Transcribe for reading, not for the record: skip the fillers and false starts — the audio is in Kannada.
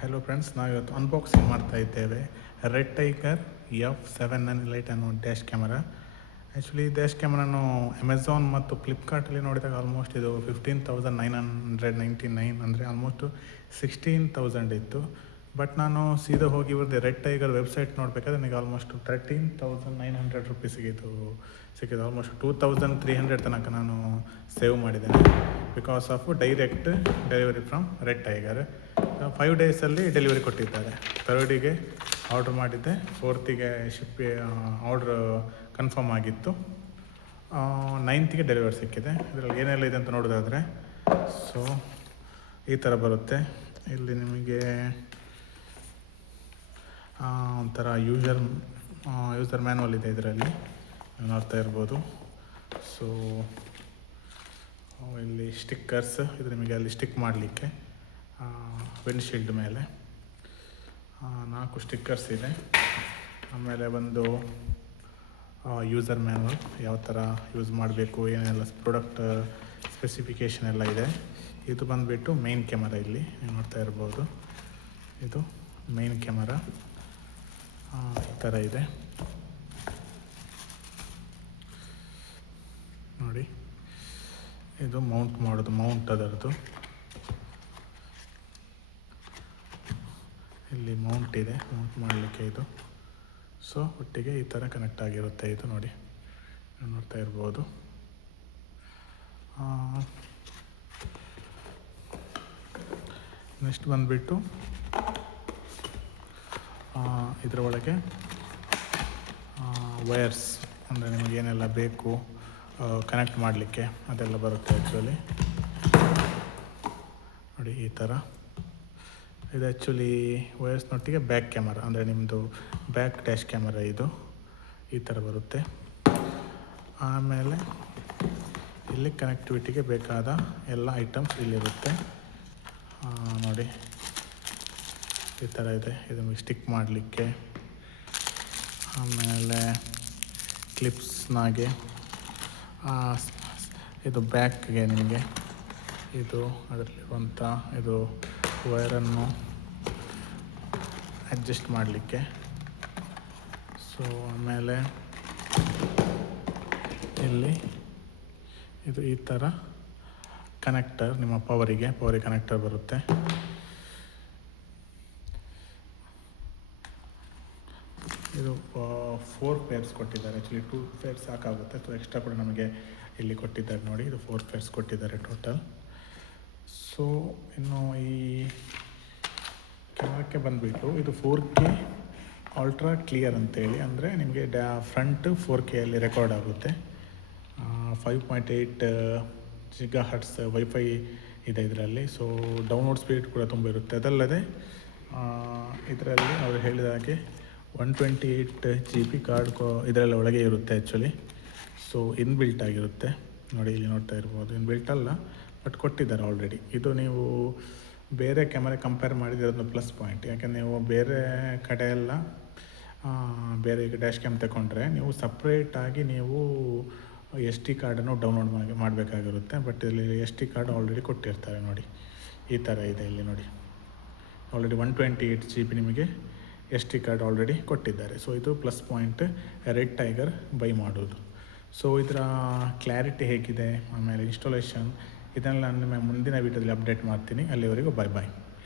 ಹೆಲೋ ಫ್ರೆಂಡ್ಸ್, ನಾವು ಇವತ್ತು ಅನ್ಬಾಕ್ಸಿಂಗ್ ಮಾಡ್ತಾ ಇದ್ದೇವೆ ರೆಡ್ ಟೈಗರ್ F7 ಲೈಟ್ ಅನ್ನೋ ಡ್ಯಾಶ್ ಕ್ಯಾಮರಾ. ಆ್ಯಕ್ಚುಲಿ ಡ್ಯಾಶ್ ಕ್ಯಾಮ್ರಾನು ಅಮೆಝಾನ್ ಮತ್ತು ಫ್ಲಿಪ್ಕಾರ್ಟಲ್ಲಿ ನೋಡಿದಾಗ ಆಲ್ಮೋಸ್ಟ್ ಇದು 15,999 ಅಂದರೆ ಆಲ್ಮೋಸ್ಟು 16,000 ಇತ್ತು. ಬಟ್ ನಾನು ಸೀದಾ ಹೋಗಿ ಇವ್ರದ್ದು ರೆಡ್ ಟೈಗರ್ ವೆಬ್ಸೈಟ್ ನೋಡಬೇಕಾದ್ರೆ ನನಗೆ ಆಲ್ಮೋಸ್ಟ್ 13,900 ರುಪೀಸಿಗೆ ಇದು ಸಿಕ್ಕಿದ್ದು. ಆಲ್ಮೋಸ್ಟ್ 2,300 ತನಕ ನಾನು ಸೇವ್ ಮಾಡಿದ್ದೇನೆ because of direct delivery from red tiger. 5 ಡೇಸಲ್ಲಿ ಡೆಲಿವರಿ ಕೊಟ್ಟಿದ್ದಾರೆ. 3ಡಿಗೆ ಆರ್ಡ್ರ್ ಮಾಡಿದ್ದೆ, 4ಗೆ ಆರ್ಡ್ರ್ ಕನ್ಫರ್ಮ್ ಆಗಿತ್ತು, 9ಗೆ ಡೆಲಿವರಿ ಸಿಕ್ಕಿದೆ. ಇದರಲ್ಲಿ ಏನೆಲ್ಲ ಇದೆ ಅಂತ ನೋಡೋದಾದರೆ, ಸೊ ಈ ಥರ ಬರುತ್ತೆ. ಇಲ್ಲಿ ನಿಮಗೆ ಒಂಥರ ಯೂಸರ್ ಮ್ಯಾನ್ಯಲ್ ಇದೆ ಇದರಲ್ಲಿ, ನೋಡ್ತಾ ಇರ್ಬೋದು. ಸೊ ಇಲ್ಲಿ ಸ್ಟಿಕ್ಕರ್ಸ್, ಇದು ನಿಮಗೆ ಅಲ್ಲಿ ಸ್ಟಿಕ್ ಮಾಡಲಿಕ್ಕೆ ವಿಂಡ್ಶೀಲ್ಡ್ ಮೇಲೆ 4 ಸ್ಟಿಕ್ಕರ್ಸ್ ಇದೆ. ಆಮೇಲೆ ಒಂದು ಯೂಸರ್ ಮ್ಯಾನ್ಯಲ್, ಯಾವ ಥರ ಯೂಸ್ ಮಾಡಬೇಕು, ಏನೆಲ್ಲ ಪ್ರಾಡಕ್ಟ್ ಸ್ಪೆಸಿಫಿಕೇಷನ್ ಎಲ್ಲ ಇದೆ. ಇದು ಬಂದುಬಿಟ್ಟು ಮೇನ್ ಕ್ಯಾಮರಾ, ಇಲ್ಲಿ ನೀವು ನೋಡ್ತಾ ಇರ್ಬೋದು. ಇದು ಮೇನ್ ಕ್ಯಾಮರಾ ಈ ಥರ ಇದೆ ನೋಡಿ. ಇದು ಮೌಂಟ್ ಮಾಡೋದು, ಮೌಂಟ್ ಅದರದ್ದು ಇಲ್ಲಿ ಮೌಂಟ್ ಇದೆ, ಮೌಂಟ್ ಮಾಡಲಿಕ್ಕೆ ಇದು. ಸೊ ಒಟ್ಟಿಗೆ ಈ ಥರ ಕನೆಕ್ಟ್ ಆಗಿರುತ್ತೆ ಇದು ನೋಡಿ, ನೋಡ್ತಾ ಇರ್ಬೋದು. ನೆಕ್ಸ್ಟ್ ಬಂದುಬಿಟ್ಟು ಇದರ ಒಳಗೆ ವಯರ್ಸ್, ಅಂದರೆ ನಿಮಗೇನೆಲ್ಲ ಬೇಕು ಕನೆಕ್ಟ್ ಮಾಡಲಿಕ್ಕೆ ಅದೆಲ್ಲ ಬರುತ್ತೆ. ಆ್ಯಕ್ಚುಲಿ ನೋಡಿ ಈ ಥರ ಇದು ಆ್ಯಕ್ಚುಲಿ ವಯರ್ಸ್ನೊಟ್ಟಿಗೆ ಬ್ಯಾಕ್ ಕ್ಯಾಮರಾ, ಅಂದರೆ ನಿಮ್ಮದು ಬ್ಯಾಕ್ ಡ್ಯಾಶ್ ಕ್ಯಾಮರಾ ಇದು ಈ ಥರ ಬರುತ್ತೆ. ಆಮೇಲೆ ಇಲ್ಲಿ ಕನೆಕ್ಟಿವಿಟಿಗೆ ಬೇಕಾದ ಎಲ್ಲ ಐಟಮ್ಸ್ ಇಲ್ಲಿರುತ್ತೆ ನೋಡಿ, ಈ ಥರ ಇದೆ. ಇದು ನಿಮಗೆ ಸ್ಟಿಕ್ ಮಾಡಲಿಕ್ಕೆ, ಆಮೇಲೆ ಕ್ಲಿಪ್ಸ್ನಾಗೆ, ಇದು ಬ್ಯಾಕ್ಗೆ ನಿಮಗೆ ಇದು ಅದರಲ್ಲಿರುವಂಥ ಇದು ವೈರನ್ನು ಅಡ್ಜಸ್ಟ್ ಮಾಡಲಿಕ್ಕೆ. ಸೊ ಆಮೇಲೆ ಇಲ್ಲಿ ಇದು ಈ ಥರ ಕನೆಕ್ಟರ್, ನಿಮ್ಮ ಪವರಿಗೆ ಕನೆಕ್ಟರ್ ಬರುತ್ತೆ. ಇದು 4 ಪೇರ್ಸ್ ಕೊಟ್ಟಿದ್ದಾರೆ. ಆ್ಯಕ್ಚುಲಿ 2 ಪೇರ್ಸ್ ಸಾಕಾಗುತ್ತೆ, ಸೊ ಎಕ್ಸ್ಟ್ರಾ ಕೂಡ ನಮಗೆ ಇಲ್ಲಿ ಕೊಟ್ಟಿದ್ದಾರೆ ನೋಡಿ. ಇದು 4 ಪೇರ್ಸ್ ಕೊಟ್ಟಿದ್ದಾರೆ ಟೋಟಲ್. ಸೊ ಇನ್ನು ಈ ಕ್ಯಾಮ್ರಾಕ್ಕೆ ಬಂದುಬಿಟ್ಟು ಇದು 4K ಅಲ್ಟ್ರಾ ಕ್ಲಿಯರ್ ಅಂತೇಳಿ, ಅಂದರೆ ನಿಮಗೆ ಫ್ರಂಟ್ 4Kಯಲ್ಲಿ ರೆಕಾರ್ಡ್ ಆಗುತ್ತೆ. 5.8 GHz ವೈಫೈ ಇದೆ ಇದರಲ್ಲಿ. ಸೊ ಡೌನ್ಲೋಡ್ ಸ್ಪೀಡ್ ಕೂಡ ತುಂಬ ಇರುತ್ತೆ. ಅದಲ್ಲದೆ ಇದರಲ್ಲಿ ಅವರು ಹೇಳಿದ ಹಾಗೆ 128 GB ಕಾರ್ಡ್ ಇದರಲ್ಲಿ ಒಳಗೆ ಇರುತ್ತೆ ಆ್ಯಕ್ಚುಲಿ. ಸೊ ಇನ್ಬಿಲ್ಟ್ ಆಗಿರುತ್ತೆ ನೋಡಿ, ಇಲ್ಲಿ ನೋಡ್ತಾ ಇರ್ಬೋದು. ಇನ್ಬಿಲ್ಟ್ ಅಲ್ಲ, ಬಟ್ ಕೊಟ್ಟಿದ್ದಾರೆ ಆಲ್ರೆಡಿ. ಇದು ನೀವು ಬೇರೆ ಕ್ಯಾಮರಾ ಕಂಪೇರ್ ಮಾಡಿದರೆ ಅದೊಂದು ಪ್ಲಸ್ ಪಾಯಿಂಟ್. ಯಾಕೆಂದರೆ ನೀವು ಬೇರೆ ಕಡೆ ಎಲ್ಲ ಬೇರೆ ಈಗ ಡ್ಯಾಶ್ ಕ್ಯಾಮ್ ತಗೊಂಡ್ರೆ ನೀವು ಸಪ್ರೇಟಾಗಿ ನೀವು SD ಕಾರ್ಡನ್ನು ಡೌನ್ಲೋಡ್ ಮಾಡಬೇಕಾಗಿರುತ್ತೆ. ಬಟ್ ಇಲ್ಲಿ SD ಕಾರ್ಡ್ ಆಲ್ರೆಡಿ ಕೊಟ್ಟಿರ್ತಾರೆ ನೋಡಿ, ಈ ಥರ ಇದೆ ಇಲ್ಲಿ ನೋಡಿ. ಆಲ್ರೆಡಿ 128 GB ನಿಮಗೆ SD ಕಾರ್ಡ್ ಆಲ್ರೆಡಿ ಕೊಟ್ಟಿದ್ದಾರೆ. ಸೊ ಇದು plus point red tiger by ಮಾಡೋದು. ಸೊ ಇದರ ಕ್ಲಾರಿಟಿ ಹೇಗಿದೆ, ಆಮೇಲೆ ಇನ್ಸ್ಟಾಲೇಷನ್, ಇದನ್ನೆಲ್ಲ ನಾನು ನಿಮ್ಮ ಮುಂದಿನ ವೀಡಿಯೋದಲ್ಲಿ ಅಪ್ಡೇಟ್ ಮಾಡ್ತೀನಿ. ಅಲ್ಲಿವರೆಗೂ ಬಾಯ್ ಬಾಯ್.